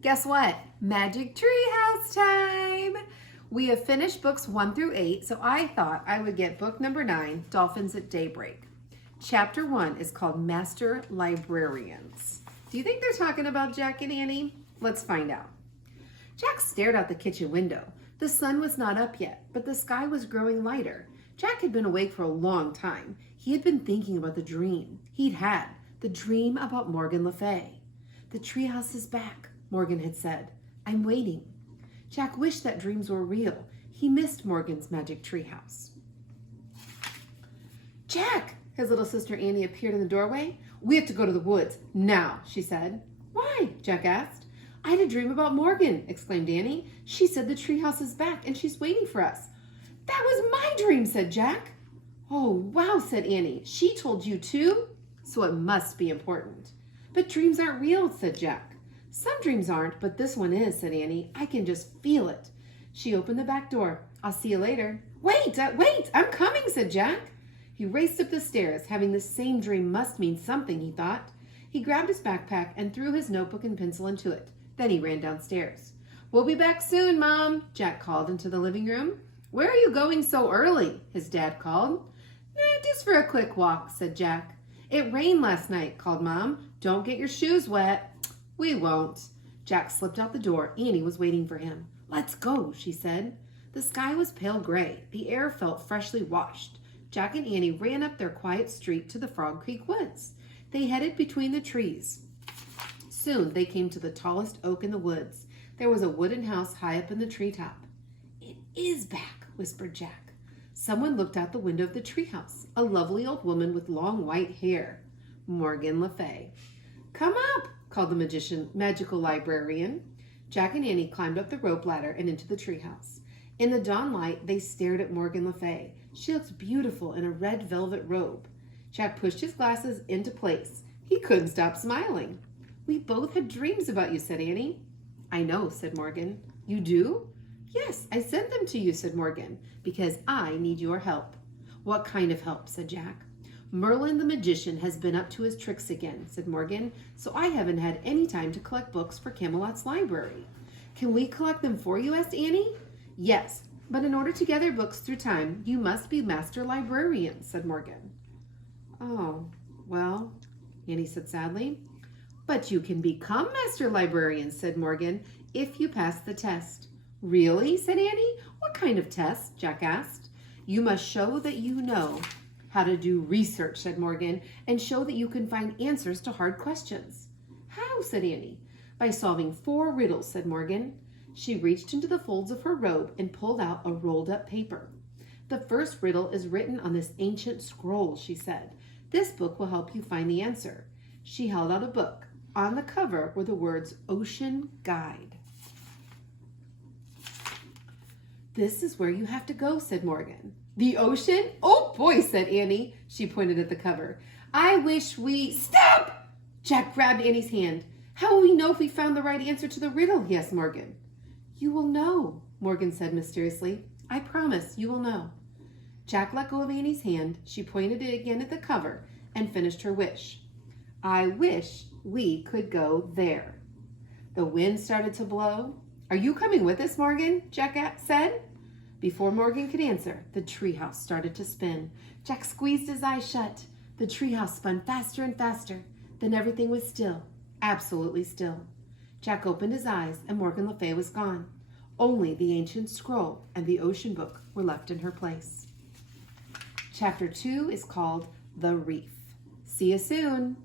Guess what? Magic Treehouse time! We have finished books 1 through 8, so I thought I would get book number 9, Dolphins at Daybreak. Chapter 1 is called Master Librarians. Do you think they're talking about Jack and Annie? Let's find out. Jack stared out the kitchen window. The sun was not up yet, but the sky was growing lighter. Jack had been awake for a long time. He had been thinking about the dream he'd had, the dream about Morgan Le Fay. The treehouse is back, Morgan had said. I'm waiting. Jack wished that dreams were real. He missed Morgan's magic treehouse. Jack! His little sister Annie appeared in the doorway. We have to go to the woods, now, she said. Why? Jack asked. I had a dream about Morgan, exclaimed Annie. She said the treehouse is back and she's waiting for us. That was my dream, said Jack. Oh, wow, said Annie. She told you too? So it must be important. But dreams aren't real, said Jack. Some dreams aren't, but this one is, said Annie. I can just feel it. She opened the back door. I'll see you later. Wait, I'm coming, said Jack. He raced up the stairs. Having the same dream must mean something, he thought. He grabbed his backpack and threw his notebook and pencil into it. Then he ran downstairs. We'll be back soon, Mom, Jack called into the living room. Where are you going so early? His dad called. Just for a quick walk, said Jack. It rained last night, called Mom. Don't get your shoes wet. We won't. Jack slipped out the door. Annie was waiting for him. Let's go, she said. The sky was pale gray. The air felt freshly washed. Jack and Annie ran up their quiet street to the Frog Creek woods. They headed between the trees. Soon they came to the tallest oak in the woods. There was a wooden house high up in the treetop. It is back, whispered Jack. Someone looked out the window of the treehouse. A lovely old woman with long white hair. Morgan Le Fay. Come up, called the magical librarian. Jack and Annie climbed up the rope ladder and into the treehouse. In the dawn light, they stared at Morgan Le Fay. She looked beautiful in a red velvet robe. Jack pushed his glasses into place. He couldn't stop smiling. We both had dreams about you, said Annie. I know, said Morgan. You do? Yes, I sent them to you, said Morgan, because I need your help. What kind of help, said Jack. Merlin the magician has been up to his tricks again, said Morgan, so I haven't had any time to collect books for Camelot's library. Can we collect them for you, asked Annie. Yes, but in order to gather books through time, you must be master librarian, said Morgan. Oh, well, Annie said sadly. But you can become master librarian, said Morgan, if you pass the test. Really, said Annie. What kind of test? Jack asked. You must show that you know how to do research, said Morgan, and show that you can find answers to hard questions. How? Said Annie. By solving 4 riddles, said Morgan. She reached into the folds of her robe and pulled out a rolled up paper. The first riddle is written on this ancient scroll, she said. This book will help you find the answer. She held out a book. On the cover were the words Ocean Guide. This is where you have to go, said Morgan. The ocean? Oh boy, said Annie. She pointed at the cover. I wish we... Stop! Jack grabbed Annie's hand. How will we know if we found the right answer to the riddle? He asked Morgan. You will know, Morgan said mysteriously. I promise you will know. Jack let go of Annie's hand. She pointed it again at the cover and finished her wish. I wish we could go there. The wind started to blow. Are you coming with us, Morgan? Jack said. Before Morgan could answer, the treehouse started to spin. Jack squeezed his eyes shut. The treehouse spun faster and faster. Then everything was still, absolutely still. Jack opened his eyes and Morgan Le Fay was gone. Only the ancient scroll and the ocean book were left in her place. Chapter 2 is called The Reef. See you soon.